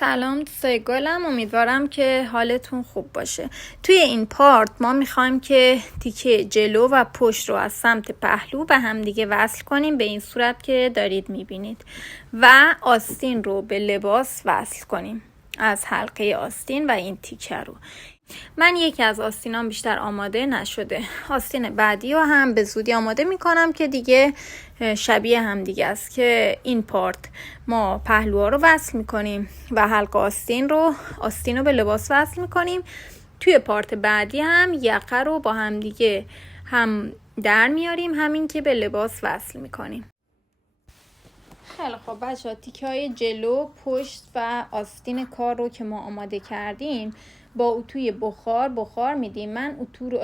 سلام دوستای گلم، امیدوارم که حالتون خوب باشه. توی این پارت ما میخوایم که تیکه جلو و پشت رو از سمت پهلو به هم دیگه وصل کنیم به این صورت که دارید میبینید و آستین رو به لباس وصل کنیم از حلقه آستین و این تیکه رو. من یکی از آستینام بیشتر آماده نشده، آستین بعدی رو هم به زودی آماده میکنم که دیگه شبیه هم دیگه است که این پارت ما پهلوها رو وصل میکنیم و حلقه آستین رو به لباس وصل میکنیم. توی پارت بعدی هم یقه رو با هم دیگه هم در میاریم، همین که به لباس وصل میکنیم. خیلی خب بچه‌ها، تیکه های جلو، پشت و آستین کار رو که ما آماده کردیم با اتوی بخار میدیم.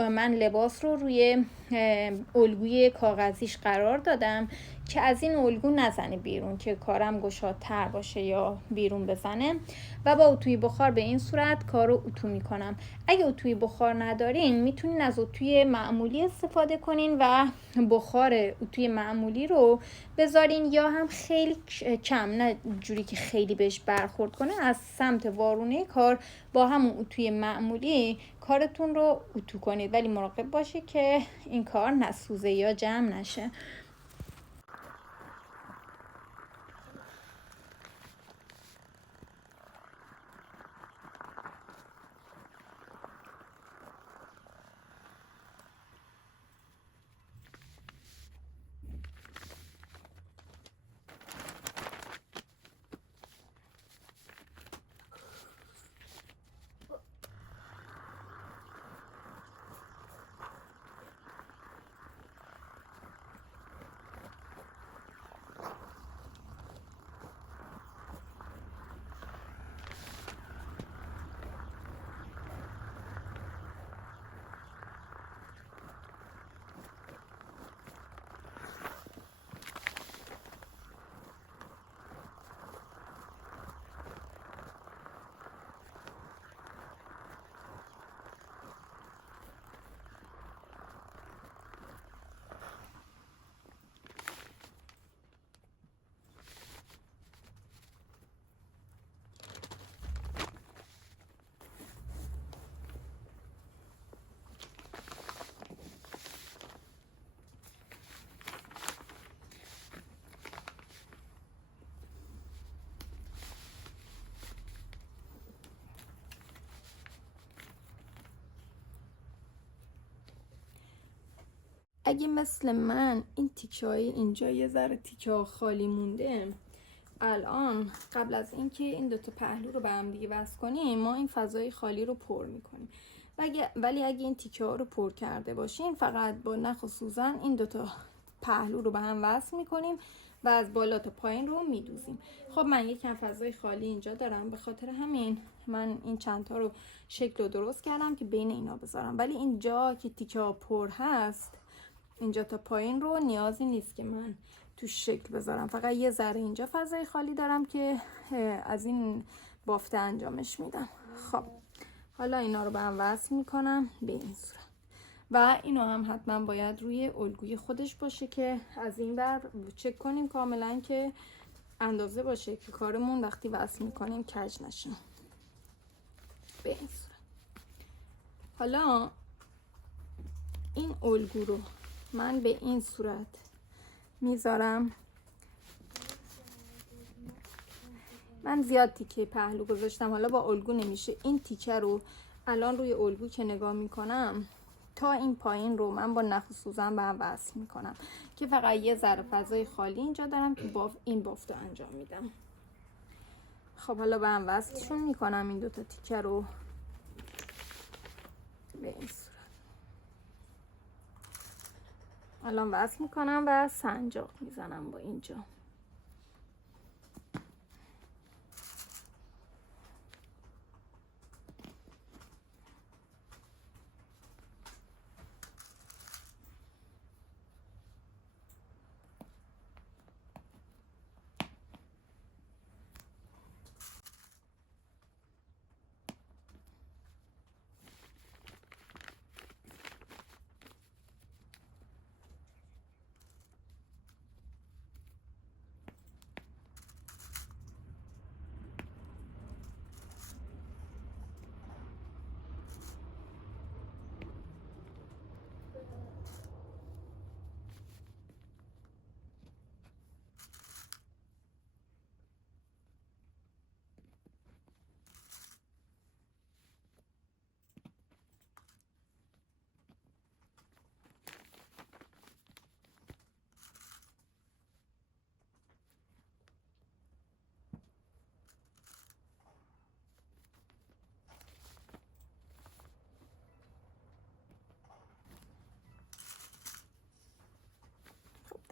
من لباس رو روی الگوی کاغذیش قرار دادم که از این الگو نزنه بیرون، که کارم گشادتر باشه یا بیرون بزنه، و با اتوی بخار به این صورت کار رو اتو میکنم. اگه اتوی بخار ندارین میتونین از اتوی معمولی استفاده کنین و بخار اتوی معمولی رو بذارین، یا هم خیلی کم، نه جوری که خیلی بهش برخورد کنه، از سمت وارونه کار با همون اتوی معمولی کارتون رو اتو کنید، ولی مراقب باشه که این کار نسوزه یا جمع نشه. اگه مثل من این تیکه های اینجا یه ذره تیکه ها خالی مونده، الان قبل از اینکه این دوتا پهلو رو به هم دیگه وصل کنیم ما این فضای خالی رو پر میکنیم. ولی اگه این تیکه ها رو پر کرده باشیم فقط با نخ و سوزن این دوتا پهلو رو به هم وصل میکنیم و از بالا تا پایین رو میدوزیم. خب من یکم فضای خالی اینجا دارم، به خاطر همین من این چند تا رو شکل رو درست کردم که بین اینا بذارم، ولی اینجا که تیکه ها پر هست اینجا تا پایین رو نیازی نیست که من تو شکل بذارم، فقط یه ذره اینجا فضای خالی دارم که از این بافته انجامش میدم. خب حالا اینا رو به هم وصل میکنم به این صورت و اینو هم حتما باید روی الگوی خودش باشه که از این بر چک کنیم کاملا که اندازه باشه که کارمون وقتی وصل میکنیم کج نشه به این صورت. حالا این الگو رو من به این صورت میذارم. من زیاد تیکه پهلو گذاشتم، حالا با الگو نمیشه. این تیکه رو الان روی الگو که نگاه میکنم تا این پایین رو من با نخ و سوزن به هم وصل میکنم که فقط یه ذره فضای خالی اینجا دارم که این بافت رو انجام میدم. خب حالا به هم وصلشون میکنم این دوتا تیکه رو به این صورت. الان وصل میکنم و سنجاق میزنم با اینجا.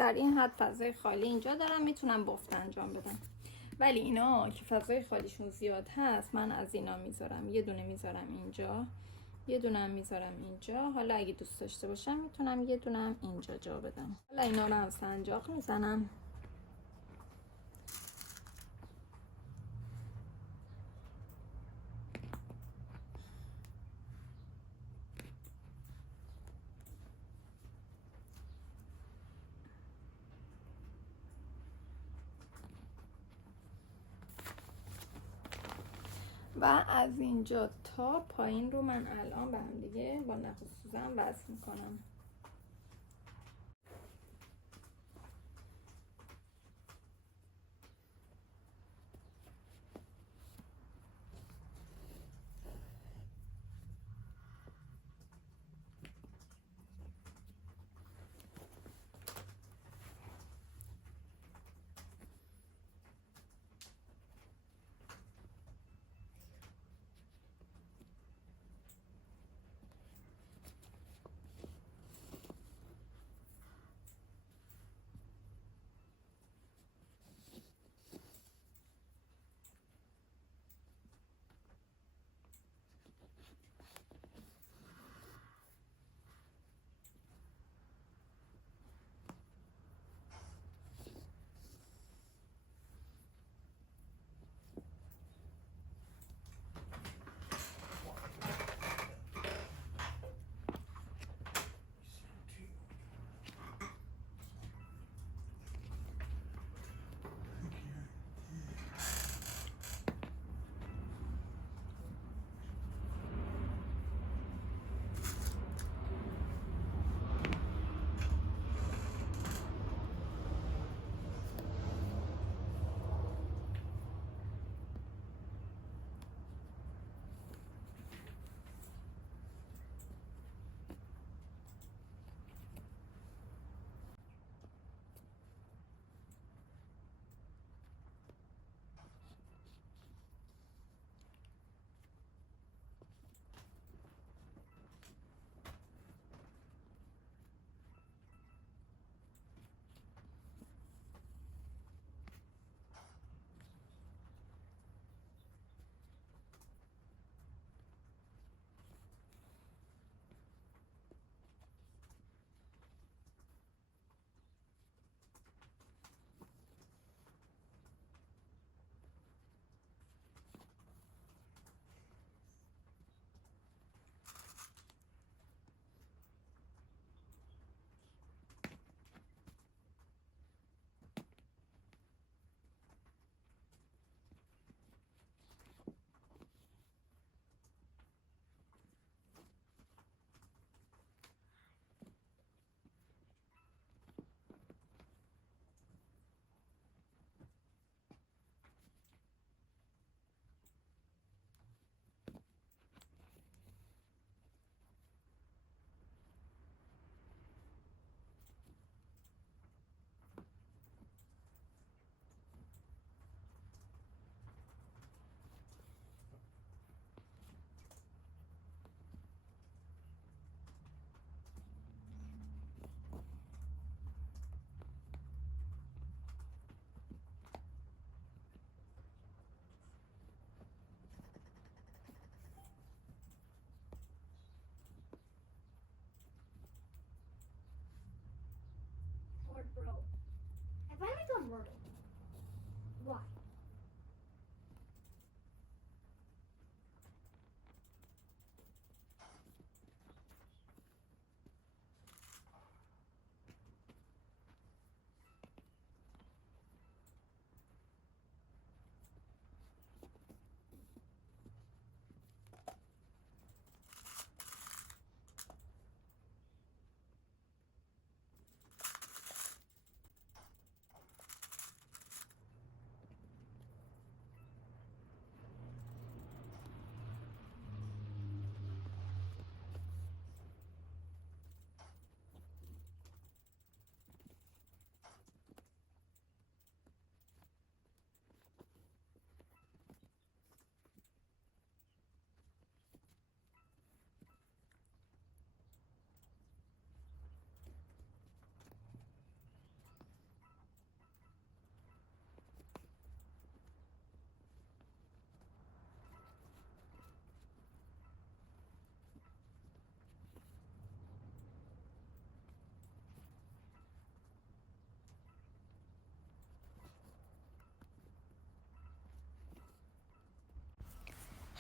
در این حد فضای خالی اینجا دارم، میتونم بافت انجام بدم. ولی اینا که فضای خالیشون زیاد هست، من از اینا میذارم، یه دونه میذارم اینجا، یه دونه هم میذارم اینجا. حالا اگه دوست داشته باشم میتونم یه دونه هم اینجا جا بدم. حالا اینا رو هم سنجاق میزنم. و از اینجا تا پایین رو من الان به هم دیگه با نخ و سوزن وصل میکنم. Bro, I finally got murdered. Why?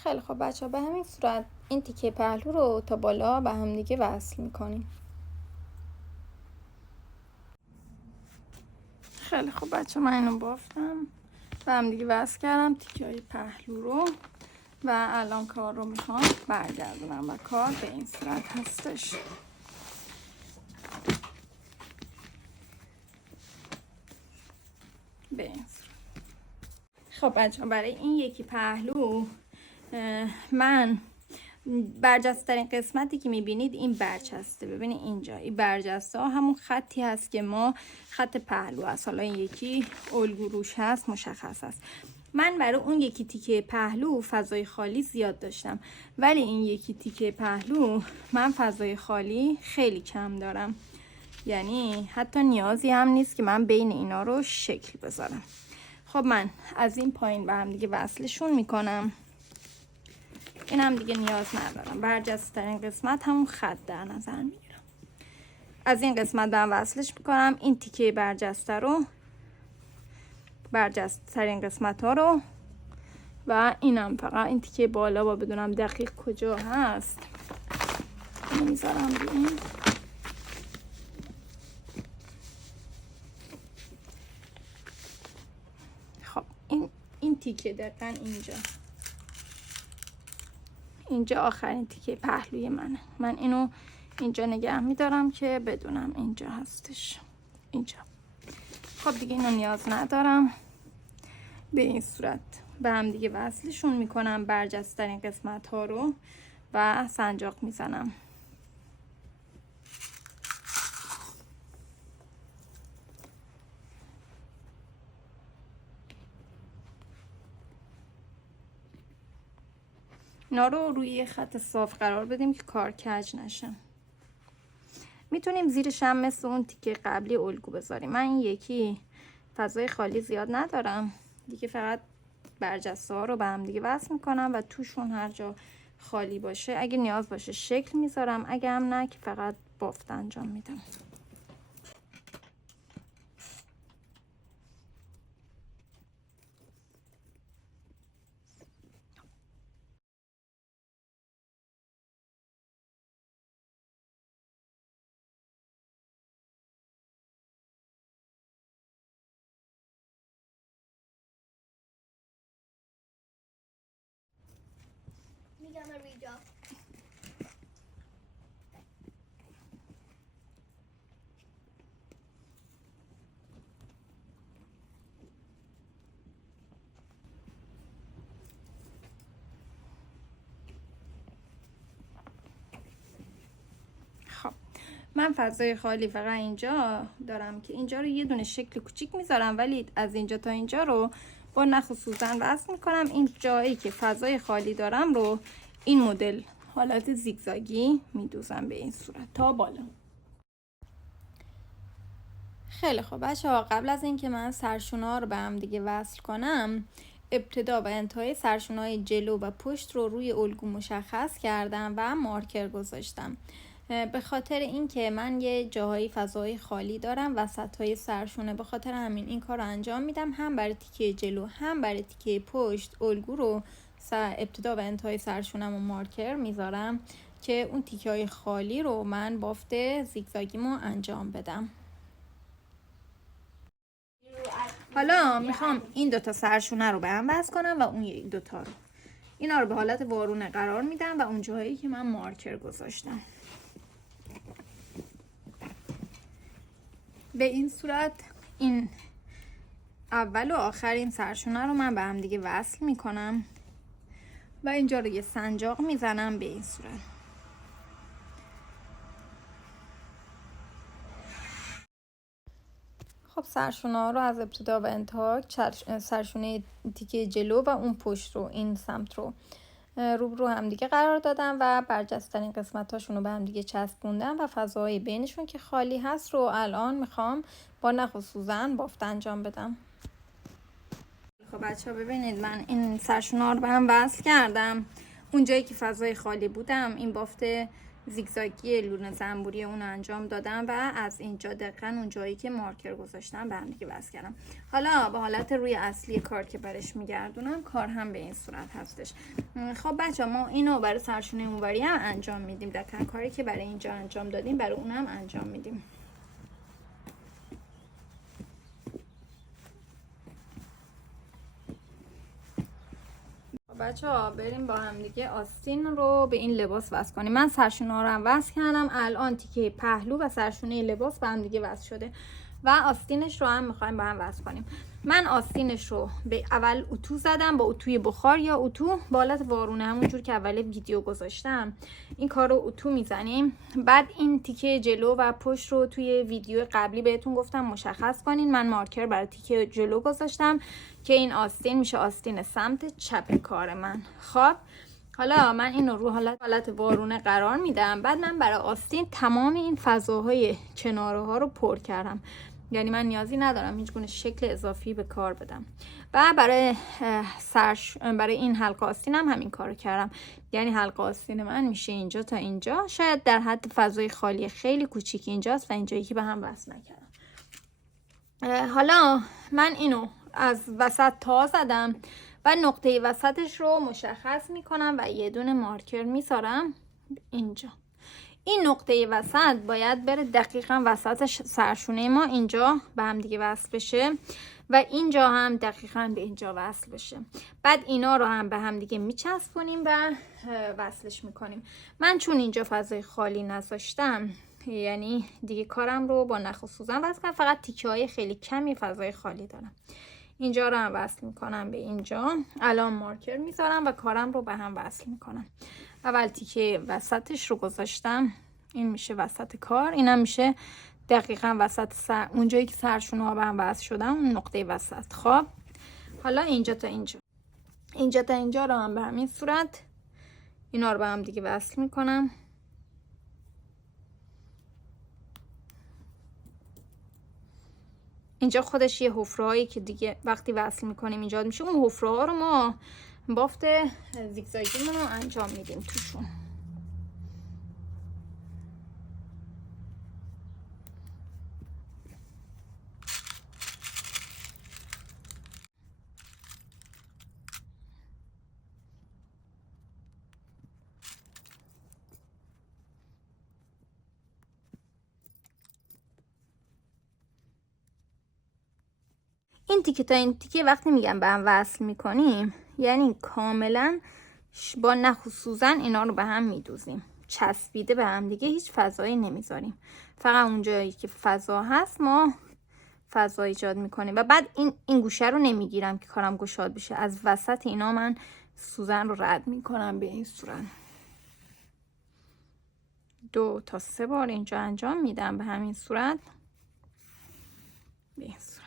خیلی خب بچه، به همین صورت این تیکه پهلو رو تا بالا به هم دیگه وصل میکنیم. خیلی خب بچه، من اینو بافتم به هم دیگه وصل کردم تیکه های پهلو رو و الان کار رو میخوام برگردونم و کار به این صورت هستش. به این صورت. خب بچه، برای این یکی پهلو من برجسته ترین قسمتی که میبینید این برچسته. ببینید اینجا این برجسته ها همون خطی هست که ما خط پهلو هست. حالا این یکی الگو روش هست، مشخص هست. من برای اون یکی تیکه پهلو فضای خالی زیاد داشتم، ولی این یکی تیکه پهلو من فضای خالی خیلی کم دارم، یعنی حتی نیازی هم نیست که من بین اینا رو شکل بذارم. خب من از این پایین به هم دیگه وصلشون میکنم. این هم دیگه نیاز ندارم. برجسته ترین قسمت همون خط در نظر میگیرم. از این قسمت دارم وصلش میکنم. این تیکه برجسته رو، برجسته ترین قسمت ها رو، و اینم فقط این تیکه بالا با بدونم دقیق کجا هست میذارم روی. خب این تیکه دقیقا اینجا آخرین تیکه پهلوی منه. من اینو اینجا نگه میدارم که بدونم اینجا هستش. اینجا. خب دیگه اینو نیاز ندارم. به این صورت به هم دیگه وصلشون میکنم برجسته ترین قسمت ها رو و سنجاق میزنم. اینا رو روی یه خط صاف قرار بدیم که کار کج نشه. میتونیم زیرش هم مثل اون تیکه قبلی الگو بذاریم. من این یکی فضای خالی زیاد ندارم دیگه، فقط برجسته ها رو به هم دیگه وصل میکنم و توشون هر جا خالی باشه اگه نیاز باشه شکل میذارم، اگه هم نه که فقط بافت انجام میدم. میگم ریجا. خب من فضای خالی فقط اینجا دارم که اینجا رو یه دونه شکل کوچیک میذارم، ولی از اینجا تا اینجا رو با نخ و سوزن وصل میکنم. این جایی که فضای خالی دارم رو این مدل حالت زیگزاگی میدوزم به این صورت تا بالا. خیلی خب بچه‌ها، قبل از اینکه من سرشونا رو به هم دیگه وصل کنم، ابتدا و انتهای سرشونای جلو و پشت رو روی الگو مشخص کردم و مارکر گذاشتم. به خاطر اینکه من یه جاهای فضای خالی دارم وسط‌های سرشونه، به خاطر همین این کار رو انجام میدم. هم برای تیکه جلو هم برای تیکه پشت الگو رو ابتدا و انتهای سرشونم و مارکر میذارم که اون تیکه های خالی رو من بافت زیگزاگیمو انجام بدم. حالا میخوام این دوتا سرشونه رو به هم وصل کنم و اون یک دوتا رو، اینا رو به حالت وارونه قرار میدم و اون جاهایی که من مارکر گذاشتم به این صورت این اول و آخرین سرشونه رو من به هم دیگه وصل میکنم و اینجا رو یه سنجاق میزنم به این صورت. خب سرشونه ها رو از ابتدا و انتها، سرشونه تیکه جلو و اون پشت رو این سمت رو روبرو هم دیگه قرار دادم و برجسته ترین قسمت هاشون رو به هم دیگه چسبوندم و فضای بینشون که خالی هست رو الان میخوام با نخ و سوزن بافت انجام بدم. خب بچه ها ببینید من این سرشونه ها رو به هم وصل کردم. اون جایی که فضای خالی بودم این بافت زیگزاگی لونه زنبوری اون انجام دادم و از اینجا دقیقا اون جایی که مارکر گذاشتم به هم دیگه وصل کردم. حالا به حالت روی اصلی کار که برش میگردونم، کار هم به این صورت هستش. خب بچه ما اینو برای سرشونه اونوری هم انجام میدیم، دقیقا کاری که برای اینجا انجام دادیم برای اونم انجام میدیم. بچه ها بریم با هم دیگه آستین رو به این لباس وصل کنیم. من سرشونه ها رو هم وصل کردم، الان تیکه پهلو و سرشونه لباس به هم دیگه وصل شده و آستینش رو هم میخوایم با هم وصل کنیم. من آستینش رو به اول اتو زدم با اتوی بخار یا اتو با حالت وارونه، همونجور که اول ویدیو گذاشتم. این کار رو اتو میزنیم. بعد این تیکه جلو و پشت رو توی ویدیو قبلی بهتون گفتم مشخص کنین. من مارکر برای تیکه جلو گذاشتم که این آستین میشه آستین سمت چپ کار من. خب حالا من اینو رو حالت وارونه قرار میدم. بعد من برای آستین تمام این فضاهای کناره ها رو پر کردم، یعنی من نیازی ندارم هیچ گونه شکل اضافی به کار بدم. و برای این حلقه آستین هم همین کارو کردم، یعنی حلقه آستین من میشه اینجا تا اینجا، شاید در حد فضای خالی خیلی کوچیکی اینجاست و اینجایی که به هم وصل نکردم. حالا من اینو از وسط تا زدم و نقطه وسطش رو مشخص میکنم و یه دونه مارکر میذارم اینجا. این نقطه وسط باید بره دقیقا وسط سرشونه ما، اینجا به هم دیگه وصل بشه و اینجا هم دقیقا به اینجا وصل بشه. بعد اینا رو هم به هم دیگه میچسبونیم و وصلش میکنیم. من چون اینجا فضای خالی نذاشتم، یعنی دیگه کارم رو با نخ و سوزن وصل کنم، فقط تیکه های خیلی کمی فضای خالی دارم. اینجا رو هم وصل میکنم به اینجا. الان مارکر میذارم و کارم رو به هم وصل میکنم. اول تیکه وسطش رو گذاشتم، این میشه وسط کار، اینم میشه دقیقا وسط اونجایی که سرشونه ها به هم وصل شدن، اون نقطه وسط. خب حالا اینجا تا اینجا رو هم به همین صورت اینا رو به هم دیگه وصل میکنم. اینجا خودش یه حفره‌هایی که دیگه وقتی وصل میکنیم ایجاد میشه، اون حفره‌ها رو ما بافت زیگزاگیمون رو انجام میدیم توشون. این تیکه تا این تیکه وقتی میگم به هم وصل میکنیم، یعنی کاملا با نخ و سوزن اینا رو به هم میدوزیم، چسبیده به هم دیگه، هیچ فضایی نمیذاریم. فقط اونجایی که فضا هست ما فضا ایجاد میکنیم. و بعد این گوشه رو نمیگیرم که کارم گشاد بشه، از وسط اینا من سوزن رو رد میکنم به این صورت. 2 تا 3 بار اینجا انجام میدم به همین صورت، به این صورت.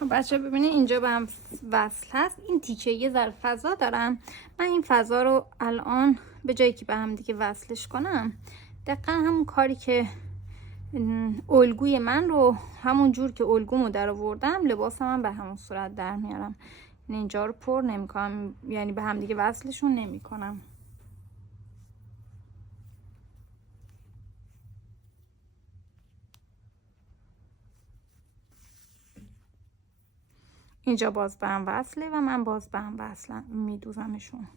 خب بچه ببینید اینجا به هم وصل هست. این تیکه یه ذره فضا دارم، من این فضا رو الان به جایی که به هم دیگه وصلش کنم، دقیقا همون کاری که الگوی من رو همون جور که الگومو در آوردم لباسم هم به همون صورت در میارم. اینجا رو پر نمیکنم، یعنی به هم دیگه وصلشون نمیکنم. اینجا باز به هم وصله و من باز به هم وصلم میدوزمشون.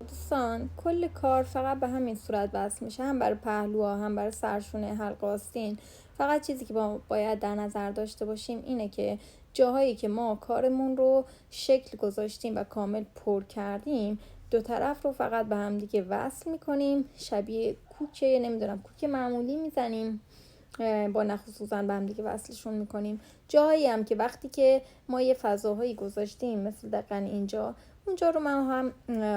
دوستان کل کار فقط به همین صورت وصل میشه، هم برای پهلوها هم برای سرشونه حلقه آستین. فقط چیزی که باید در نظر داشته باشیم اینه که جاهایی که ما کارمون رو شکل گذاشتیم و کامل پر کردیم دو طرف رو فقط به هم دیگه وصل میکنیم، شبیه کوک معمولی میزنیم، با نخ و سوزن به هم دیگه وصلشون میکنیم. جاهایی هم که وقتی که ما یه فضاهایی گذاشتیم مثل دقیقا اینجا، اونجا رو ما هم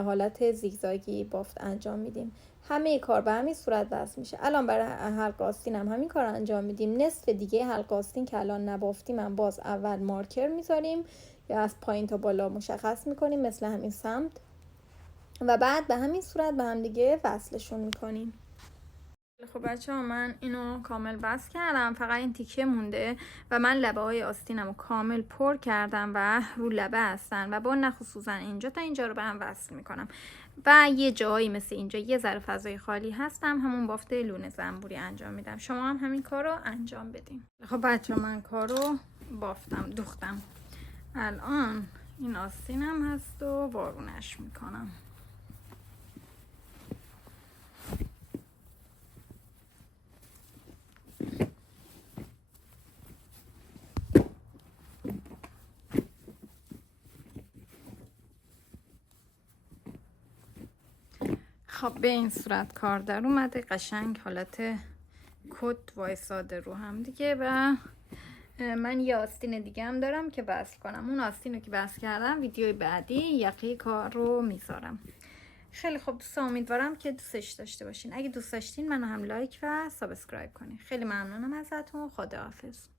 حالت زیگزاگی بافت انجام میدیم. همه کار به همین صورت وصل میشه. الان برای حلقه آستین هم همین کار انجام میدیم. نصف دیگه حلقه آستین که الان نبافتیم هم باز اول مارکر میذاریم یا از پایین تا بالا مشخص میکنیم مثل همین سمت و بعد به همین صورت به هم دیگه وصلشون میکنیم. خب بچه ها من اینو کامل بس کردم، فقط این تیکه مونده و من لبه های آستینم رو کامل پر کردم و رو لبه هستن و با نخ و سوزن اینجا تا اینجا رو به هم وصل میکنم و یه جایی مثل اینجا یه ذره فضای خالی هستم همون بافت لونه زنبوری انجام میدم. شما هم همین کار رو انجام بدین. خب بچه ها من کار رو بافتم دوختم، الان این آستینم هست و وارونش میکنم. خب به این صورت کار در اومده، قشنگ حالت کت وایساده رو هم دیگه و من یه آستین دیگه هم دارم که وصل کنم. اون آستین رو که وصل کردم ویدیوی بعدی یقه کار رو میذارم. خیلی خوب دوستان، امیدوارم که دوستش داشته باشین. اگه دوست داشتین منو هم لایک و سابسکرایب کنین. خیلی ممنونم ازتون. خداحافظ.